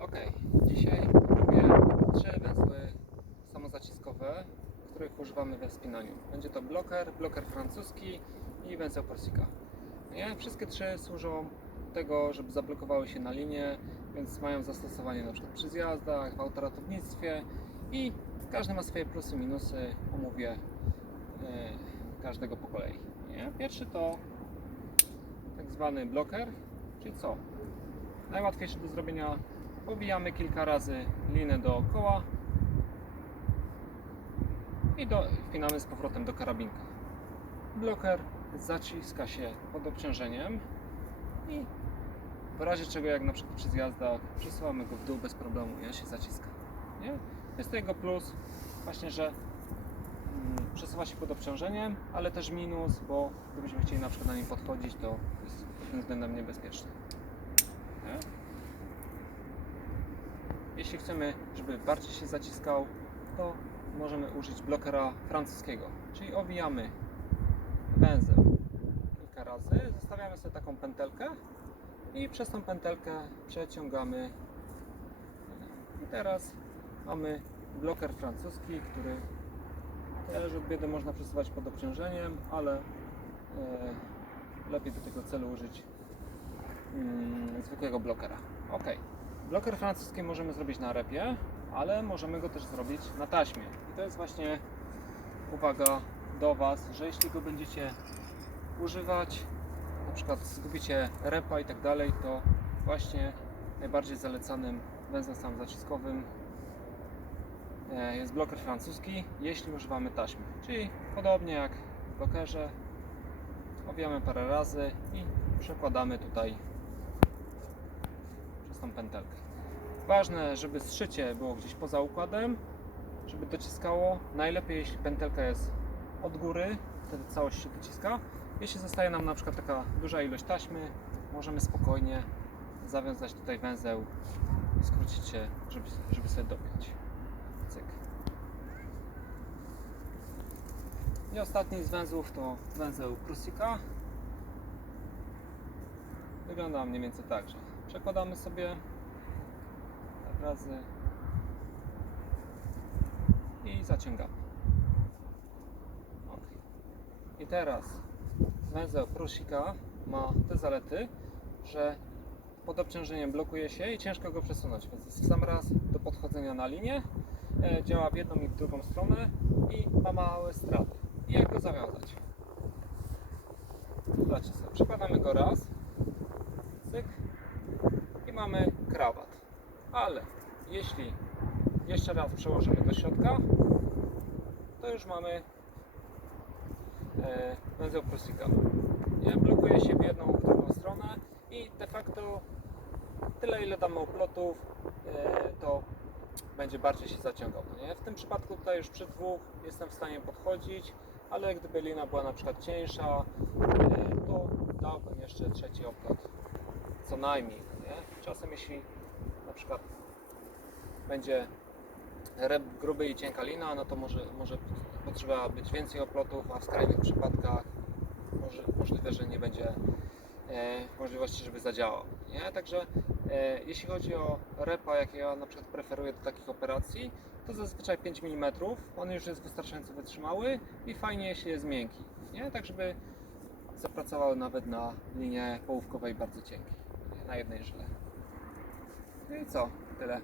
Ok, dzisiaj robię trzy węzły samozaciskowe, których używamy we wspinaniu. Będzie to bloker, bloker francuski i węzeł Corsica. Nie? Wszystkie trzy służą tego, żeby zablokowały się na linię, więc mają zastosowanie na przykład przy zjazdach, w autoratownictwie i każdy ma swoje plusy, minusy. Omówię e, każdego po kolei. Nie? Pierwszy to tak zwany bloker, czyli co? Najłatwiejsze do zrobienia Pobijamy kilka razy linę dookoła i do, wpinamy z powrotem do karabinka. Bloker zaciska się pod obciążeniem i w razie czego, jak na przykład przy zjazdach, przesuwamy go w dół bez problemu i on się zaciska. Nie? Jest to jego plus, właśnie, że mm, przesuwa się pod obciążeniem, ale też minus, bo gdybyśmy chcieli na przykład na nim podchodzić, to jest pod tym względem niebezpieczny. Nie? Jeśli chcemy, żeby bardziej się zaciskał, to możemy użyć blokera francuskiego, czyli owijamy węzeł kilka razy, zostawiamy sobie taką pętelkę i przez tą pętelkę przeciągamy. I teraz mamy bloker francuski, który też od biedy można przesuwać pod obciążeniem, ale e, lepiej do tego celu użyć mm, zwykłego blokera. Ok. Bloker francuski możemy zrobić na repie, ale możemy go też zrobić na taśmie. I to jest właśnie uwaga do Was, że jeśli go będziecie używać, na przykład zgubicie repa i tak dalej, to właśnie najbardziej zalecanym węzłem samozaciskowym e, jest bloker francuski, jeśli używamy taśmy. Czyli podobnie jak w blokerze, owijamy parę razy i przekładamy tutaj przez tą pętelkę. Ważne, żeby zszycie było gdzieś poza układem, żeby dociskało. Najlepiej jeśli pętelka jest od góry, wtedy całość się dociska. Jeśli zostaje nam na przykład taka duża ilość taśmy, możemy spokojnie zawiązać tutaj węzeł i skrócić się, żeby, żeby sobie dopiąć. Cyk. I ostatni z węzłów to węzeł Prusika. Wygląda mniej więcej tak, że przekładamy sobie razy i zaciągamy. Ok. I teraz węzeł Prusika ma te zalety, że pod obciążeniem blokuje się i ciężko go przesunąć, więc jest w sam raz do podchodzenia na linię, e, działa w jedną i w drugą stronę i ma małe straty. I jak go zawiązać? Zobaczcie sobie, przekładamy go raz, cyk i mamy krawat. Ale jeśli jeszcze raz przełożymy do środka, to już mamy e, węzeł Prusika. Nie blokuje się w jedną w drugą stronę i de facto tyle ile damy oplotów, e, to będzie bardziej się zaciągał. no Nie? W tym przypadku tutaj już przy dwóch jestem w stanie podchodzić, ale gdyby lina była na przykład cieńsza, e, to dałbym jeszcze trzeci oplot co najmniej. no Nie? Czasem jeśli na przykład będzie rep gruby i cienka lina, no to może, może potrzeba być więcej oplotów, a w skrajnych przypadkach może, możliwe, że nie będzie e, możliwości, żeby zadziałał. Nie? Także e, jeśli chodzi o repa, jak ja na przykład preferuję do takich operacji, to zazwyczaj 5 mm. On już jest wystarczająco wytrzymały i fajnie, jeśli jest miękki. Nie? Tak, żeby zapracował nawet na linie połówkowej bardzo cienkiej, na jednej żyle. No i co? Tyle.